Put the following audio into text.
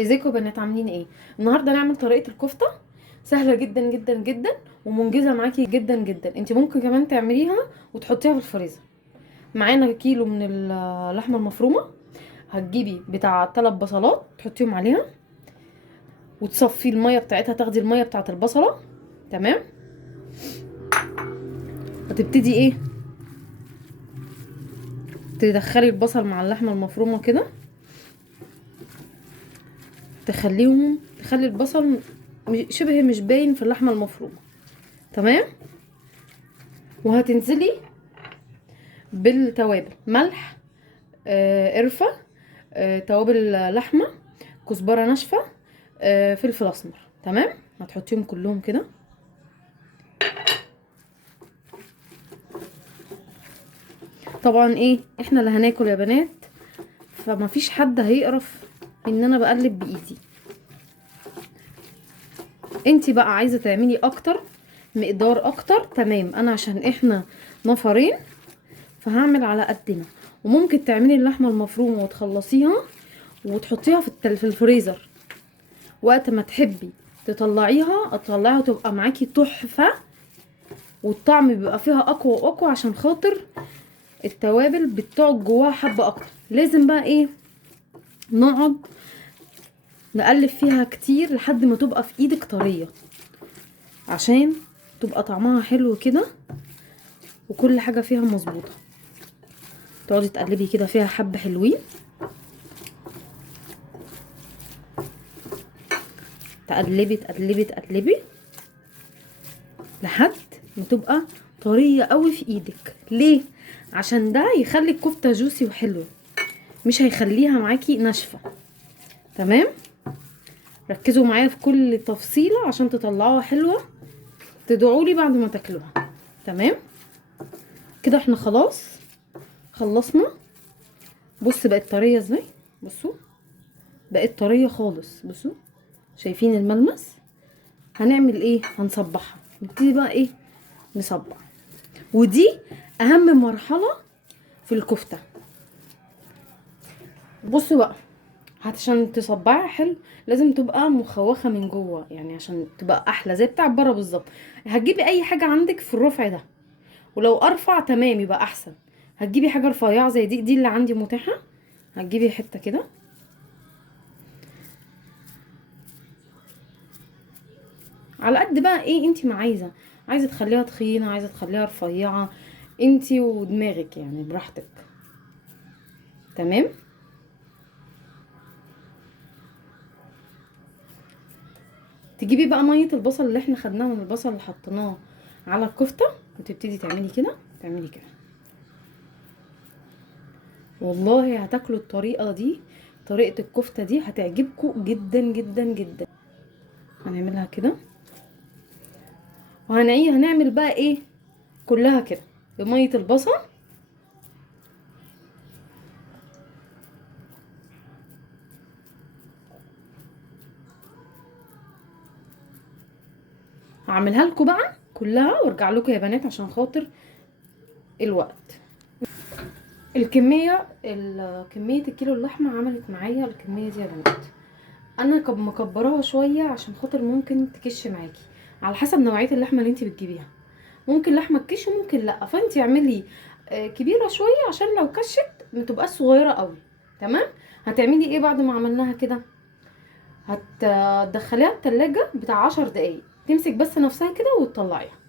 ازيكم يا بنات، عاملين ايه؟ النهارده هنعمل طريقه الكفته سهله جدا جدا جدا ومنجزه معاكي جدا جدا. انت ممكن كمان تعمليها وتحطيها في الفريزر. معانا كيلو من اللحمه المفرومه. هتجيبي بتاع 3 بصلات تحطيهم عليها وتصفي الميه بتاعتها، تاخدي الميه بتاعه البصله. تمام. هتبتدي ايه؟ تدخلي البصل مع اللحمه المفرومه كده، تخلي البصل شبه مش باين في اللحمه المفرومه. تمام. وهتنزلي بالتوابل: ملح، قرفة، توابل لحمة، كزبرة ناشفة، فلفل اسمر. تمام. هتحطيهم كلهم كده. طبعا ايه، احنا اللي هناكل يا بنات، فما فيش حد هيقرف ان انا بقلب بايدي. انتي بقى عايزة تعملي اكتر مقدار اكتر، تمام. انا عشان احنا نفرين فهعمل على قدنا. وممكن تعملي اللحمة المفرومة وتخلصيها وتحطيها في الفريزر، وقت ما تحبي تطلعيها وتبقى معاكي تحفة، والطعم بيبقى فيها اقوى واقوى عشان خاطر التوابل بتقعد جواها حبة اكتر. لازم بقى ايه، نقعد نقلب فيها كتير لحد ما تبقى في ايدك طرية، عشان تبقى طعمها حلو كده وكل حاجة فيها مظبوطة. تقعدي تقلبي كده فيها حبة حلوين، تقلبي تقلبي تقلبي لحد ما تبقى طرية قوي في ايدك. ليه؟ عشان ده يخلي الكفتة جوسي وحلوة، مش هيخليها معاكي ناشفة. تمام. ركزوا معايا في كل تفصيلة عشان تطلعوها حلوة، تدعولي بعد ما تاكلوها. تمام كده. احنا خلاص خلصنا. بص بقت طرية ازاي، بصوا بقت طرية خالص. بصوا، شايفين الملمس؟ هنعمل ايه؟ هنصبحها. نبتدي بقى ايه، نصبع. ودي اهم مرحلة في الكفتة. بصوا بقى، عشان تصبعها حلو لازم تبقى مخوخه من جوه، يعني عشان تبقى احلى زي بتاع بره بالظبط. هتجيبي اي حاجه عندك في الرفع ده، ولو ارفع تمام يبقى احسن. هتجيبي حاجه رفيعه زي دي اللي عندي متاحه. هتجيبي حته كده على قد بقى ايه انتي ما عايزه تخليها تخينه، عايزه تخليها رفيعه، انتي ودماغك يعني براحتك. تمام. تجيبي بقى ميه البصل اللي احنا خدناها من البصل اللي حطيناه على الكفته، وتبتدي تعملي كده، تعملي كده. والله هتاكلوا الطريقه دي، طريقه الكفته دي هتعجبكم جدا جدا جدا. هنعملها كده هنعمل بقى ايه، كلها كده بميه البصل. هعملها لكم بقى كلها وارجع لكم يا بنات عشان خاطر الوقت. كميه الكيلو اللحمه عملت معايا الكميه دي يا بنات. انا مكبراها شويه عشان خاطر ممكن تكش معاكي، على حسب نوعيه اللحمه اللي انت بتجيبيها. ممكن لحمه تكش وممكن لا، فانت اعملي كبيره شويه عشان لو كشت ما تبقاش صغيره قوي. تمام. هتعملي ايه بعد ما عملناها كده؟ هتدخليها التلاجة بتاع 10 دقايق، تمسك بس نفسها كده وتطلعيها.